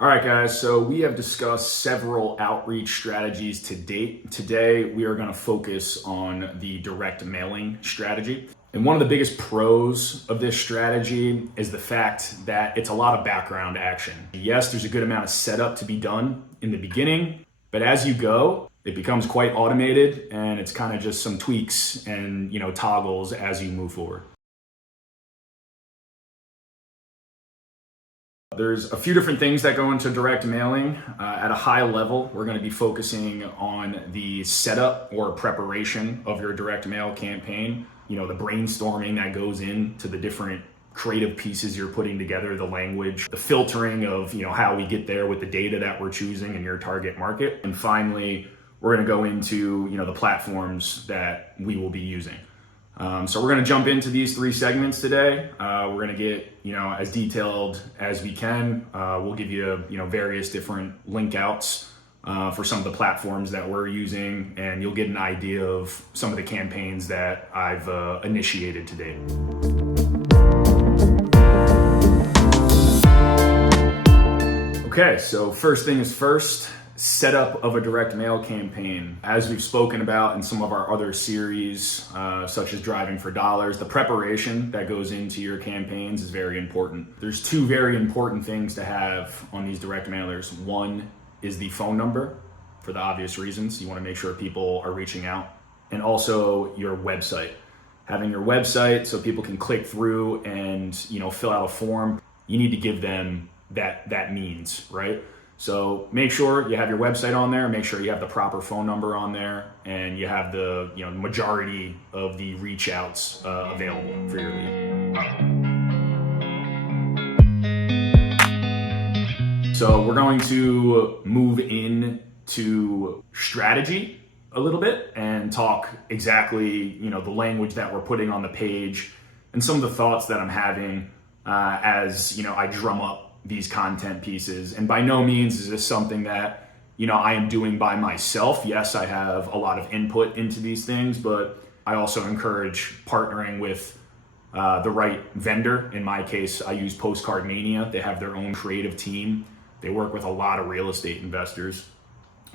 All right, guys, so we have discussed several outreach strategies to date. Today, we are going to focus on the direct mailing strategy. And one of the biggest pros of this strategy is the fact that it's a lot of background action. Yes, there's a good amount of setup to be done in the beginning, but as you go, it becomes quite automated and it's kind of just some tweaks and, toggles as you move forward. There's a few different things that go into direct mailing. At a high level, we're going to be focusing on the setup or preparation of your direct mail campaign. The brainstorming that goes into the different creative pieces you're putting together, the language, the filtering of, how we get there with the data that we're choosing in your target market. And finally, we're going to go into, the platforms that we will be using. So we're going to jump into these three segments today. We're going to get, as detailed as we can. We'll give you, various different link outs for some of the platforms that we're using, and you'll get an idea of some of the campaigns that I've initiated to date. Okay, so first thing is first. Setup of a direct mail campaign. As we've spoken about in some of our other series, such as Driving for Dollars, the preparation that goes into your campaigns is very important. There's two very important things to have on these direct mailers. One is the phone number, for the obvious reasons. You want to make sure people are reaching out. And also your website. Having your website so people can click through and fill out a form. You need to give them that means, right? So make sure you have your website on there, make sure you have the proper phone number on there, and you have the majority of the reach outs available for your lead. So we're going to move into strategy a little bit and talk exactly, the language that we're putting on the page and some of the thoughts that I'm having as, I drum up these content pieces. And by no means is this something that, I am doing by myself. Yes, I have a lot of input into these things, but I also encourage partnering with the right vendor. In my case, I use Postcard Mania. They have their own creative team. They work with a lot of real estate investors.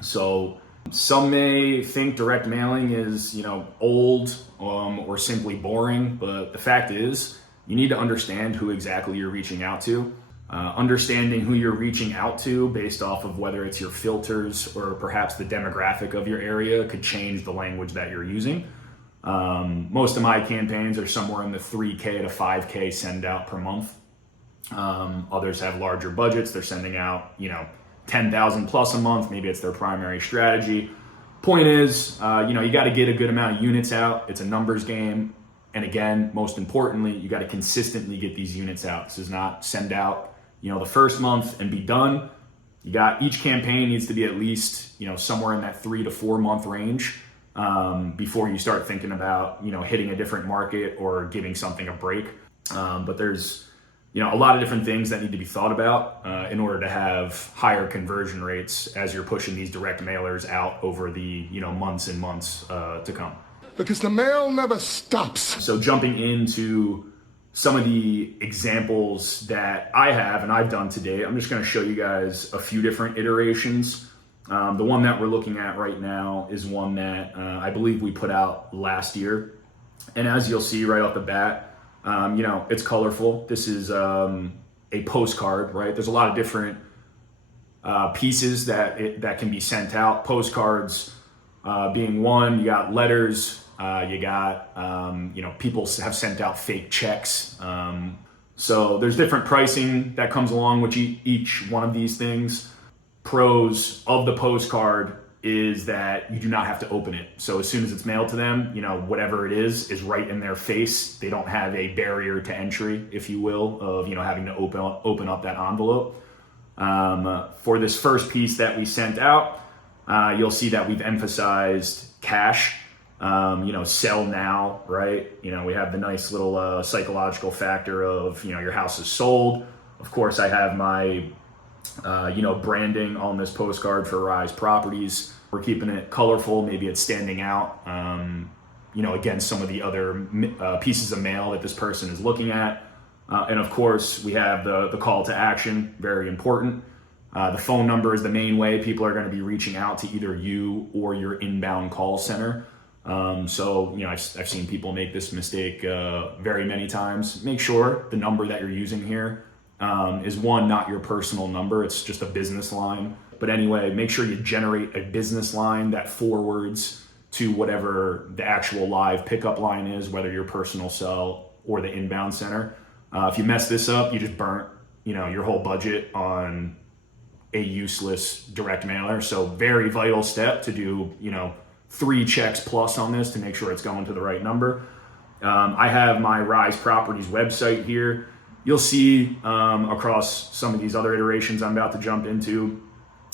So some may think direct mailing is, old or simply boring, but the fact is you need to understand who exactly you're reaching out to. Understanding who you're reaching out to based off of whether it's your filters or perhaps the demographic of your area could change the language that you're using. Most of my campaigns are somewhere in the 3K to 5K send out per month. Others have larger budgets. They're sending out, 10,000 plus a month. Maybe it's their primary strategy. Point is, you got to get a good amount of units out. It's a numbers game. And again, most importantly, you got to consistently get these units out. This is not send out, the first month and be done. Each campaign needs to be at least, somewhere in that 3 to 4 month range before you start thinking about, hitting a different market or giving something a break. But there's, a lot of different things that need to be thought about in order to have higher conversion rates as you're pushing these direct mailers out over the, months and months to come. Because the mail never stops. So jumping into some of the examples that I have and I've done today, I'm just going to show you guys a few different iterations. The one that we're looking at right now is one that I believe we put out last year. And as you'll see right off the bat, it's colorful. This is a postcard, right? There's a lot of different pieces that can be sent out. Postcards being one, you got letters. You got, people have sent out fake checks. So there's different pricing that comes along with each one of these things. Pros of the postcard is that you do not have to open it. So as soon as it's mailed to them, whatever it is right in their face. They don't have a barrier to entry, if you will, of, having to open up that envelope. For this first piece that we sent out, you'll see that we've emphasized cash. Sell now, right? We have the nice little psychological factor of, your house is sold. Of course, I have my, branding on this postcard for Rise Properties. We're keeping it colorful. Maybe it's standing out, against some of the other pieces of mail that this person is looking at. And of course, we have the call to action, very important. The phone number is the main way people are going to be reaching out to either you or your inbound call center. I've seen people make this mistake very many times. Make sure the number that you're using here is one, not your personal number. It's just a business line. But anyway, make sure you generate a business line that forwards to whatever the actual live pickup line is, whether your personal cell or the inbound center. If you mess this up, you just burnt, your whole budget on a useless direct mailer. So very vital step to do, 3 checks plus on this to make sure it's going to the right number. I have my Rise Properties website here. You'll see across some of these other iterations I'm about to jump into,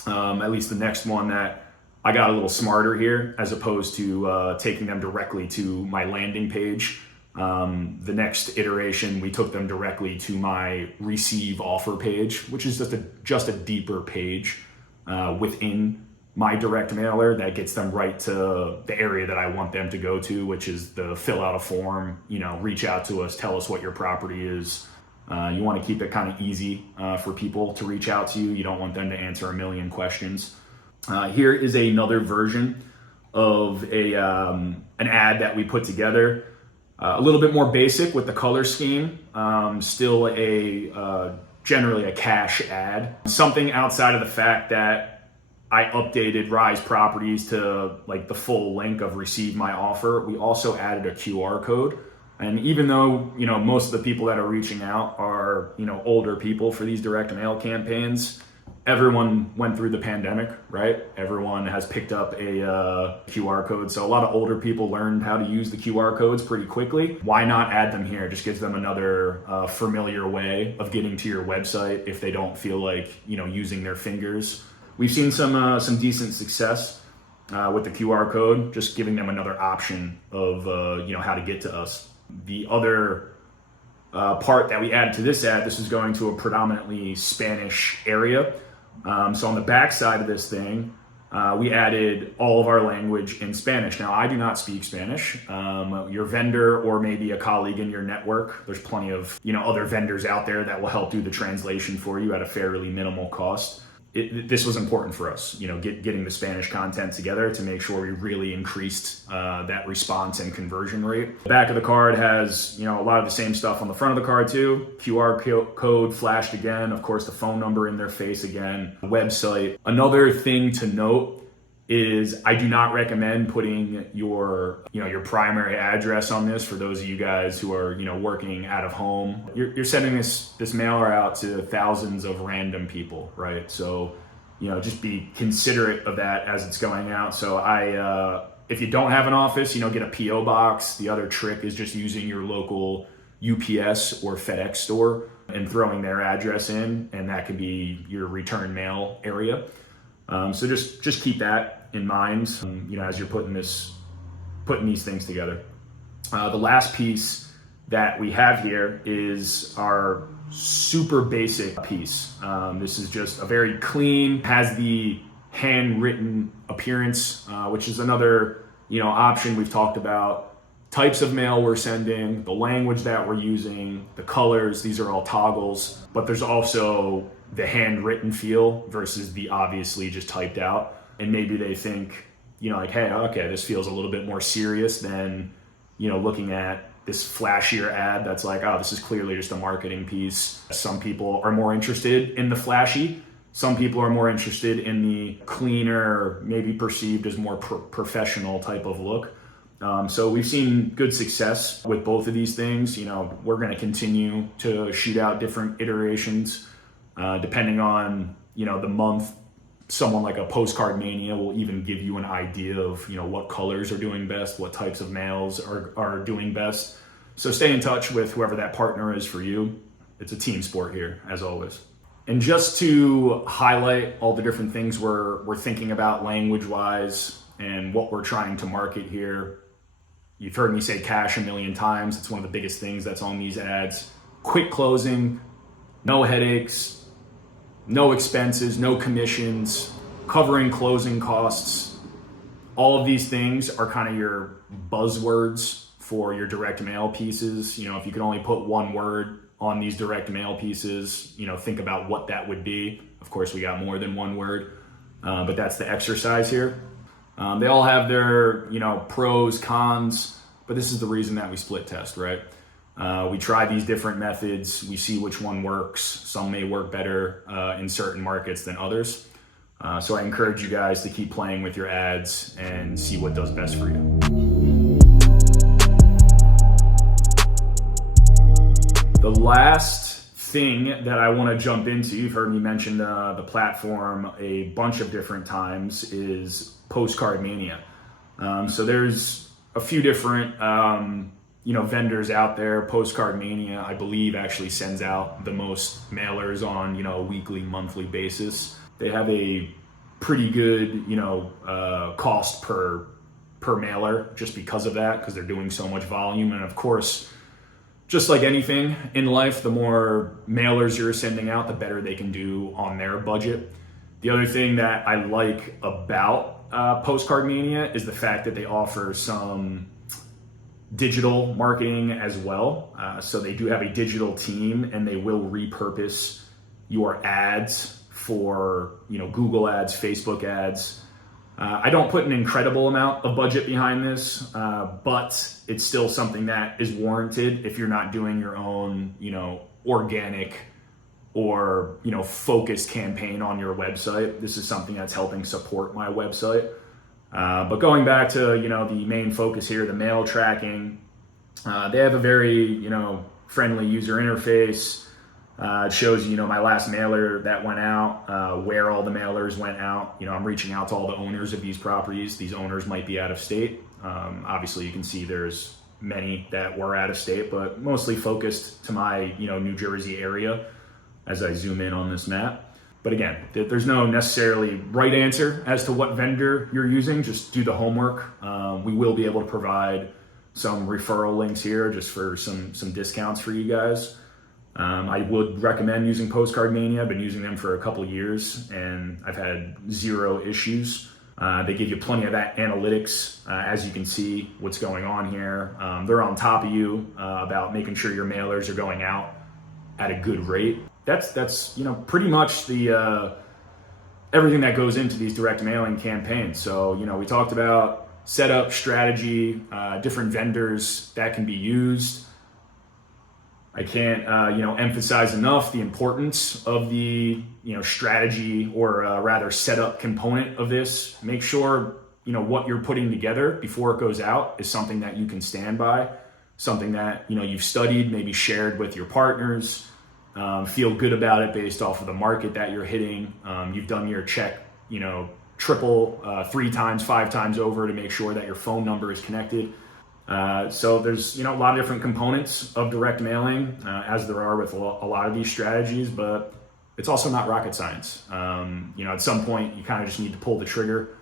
at least the next one, that I got a little smarter here as opposed to taking them directly to my landing page. The next iteration, we took them directly to my receive offer page, which is just a deeper page within my direct mailer that gets them right to the area that I want them to go to, which is the fill out a form, reach out to us, tell us what your property is. You want to keep it kind of easy for people to reach out to you. You don't want them to answer a million questions. Here is another version of an ad that we put together. A little bit more basic with the color scheme. Still generally a cash ad. Something outside of the fact that I updated Rise Properties to like the full link of receive my offer. We also added a QR code. And even though, most of the people that are reaching out are, older people for these direct mail campaigns, everyone went through the pandemic, right? Everyone has picked up a QR code. So a lot of older people learned how to use the QR codes pretty quickly. Why not add them here? Just gives them another familiar way of getting to your website if they don't feel like, using their fingers. We've seen some decent success with the QR code, just giving them another option of, how to get to us. The other part that we added to this ad, this is going to a predominantly Spanish area. So on the back side of this thing, we added all of our language in Spanish. Now, I do not speak Spanish. Your vendor or maybe a colleague in your network, there's plenty of other vendors out there that will help do the translation for you at a fairly minimal cost. This was important for us, getting the Spanish content together to make sure we really increased that response and conversion rate. The back of the card has, a lot of the same stuff on the front of the card too. QR code flashed again, of course, the phone number in their face again, website. Another thing to note is I do not recommend putting your primary address on this for those of you guys who are, working out of home. You're sending this mailer out to thousands of random people, right? So, just be considerate of that as it's going out. So if you don't have an office, get a PO box. The other trick is just using your local UPS or FedEx store and throwing their address in, and that could be your return mail area. So just keep that in mind, as you're putting these things together. The last piece that we have here is our super basic piece. This is just a very clean, has the handwritten appearance, which is another, option we've talked about. Types of mail we're sending, the language that we're using, the colors, these are all toggles, but there's also the handwritten feel versus the obviously just typed out. And maybe they think, hey, okay, this feels a little bit more serious than, looking at this flashier ad that's like, oh, this is clearly just a marketing piece. Some people are more interested in the flashy. Some people are more interested in the cleaner, maybe perceived as more professional type of look. So we've seen good success with both of these things. We're going to continue to shoot out different iterations depending on, the month. Someone like a Postcard Mania will even give you an idea of, what colors are doing best, what types of mails are doing best. So stay in touch with whoever that partner is for you. It's a team sport here, as always. And just to highlight all the different things we're thinking about language-wise and what we're trying to market here, you've heard me say cash a million times. It's one of the biggest things that's on these ads. Quick closing, no headaches, no expenses, no commissions, covering closing costs. All of these things are kind of your buzzwords for your direct mail pieces. If you could only put one word on these direct mail pieces, think about what that would be. Of course, we got more than one word, but that's the exercise here. They all have their, pros, cons, but this is the reason that we split test, right? We try these different methods. We see which one works. Some may work better in certain markets than others. So I encourage you guys to keep playing with your ads and see what does best for you. The last thing that I want to jump into, you've heard me mention the platform a bunch of different times, is Postcard Mania. So there's a few different vendors out there. Postcard Mania, I believe, actually sends out the most mailers on a weekly, monthly basis. They have a pretty good cost per mailer just because of that, because they're doing so much volume. And of course, just like anything in life, the more mailers you're sending out, the better they can do on their budget. The other thing that I like about Postcard Mania is the fact that they offer some digital marketing as well. So they do have a digital team, and they will repurpose your ads for Google ads, Facebook ads. I don't put an incredible amount of budget behind this, but it's still something that is warranted if you're not doing your own, organic or, focused campaign on your website. This is something that's helping support my website. But going back to, the main focus here, the mail tracking, they have a very, friendly user interface. It shows, my last mailer that went out, where all the mailers went out. I'm reaching out to all the owners of these properties. These owners might be out of state. Obviously, you can see there's many that were out of state, but mostly focused to my, New Jersey area as I zoom in on this map. But again, there's no necessarily right answer as to what vendor you're using. Just do the homework. We will be able to provide some referral links here just for some discounts for you guys. I would recommend using Postcard Mania. I've been using them for a couple of years, and I've had zero issues. They give you plenty of that analytics, as you can see what's going on here. They're on top of you about making sure your mailers are going out at a good rate. That's pretty much the everything that goes into these direct mailing campaigns. So we talked about setup, strategy, different vendors that can be used. I can't, emphasize enough the importance of the, strategy or rather setup component of this. Make sure, what you're putting together before it goes out is something that you can stand by, something that, you've studied, maybe shared with your partners, feel good about it based off of the market that you're hitting. You've done your check, triple, 3 times, 5 times over to make sure that your phone number is connected. So there's, a lot of different components of direct mailing, as there are with a lot of these strategies, but it's also not rocket science. At some point you kind of just need to pull the trigger,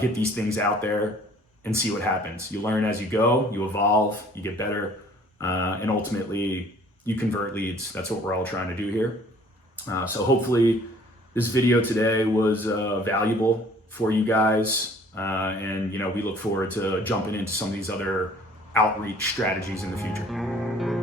get these things out there and see what happens. You learn as you go, you evolve, you get better, and ultimately you convert leads. That's what we're all trying to do here. So hopefully this video today was valuable for you guys. And we look forward to jumping into some of these other outreach strategies in the future.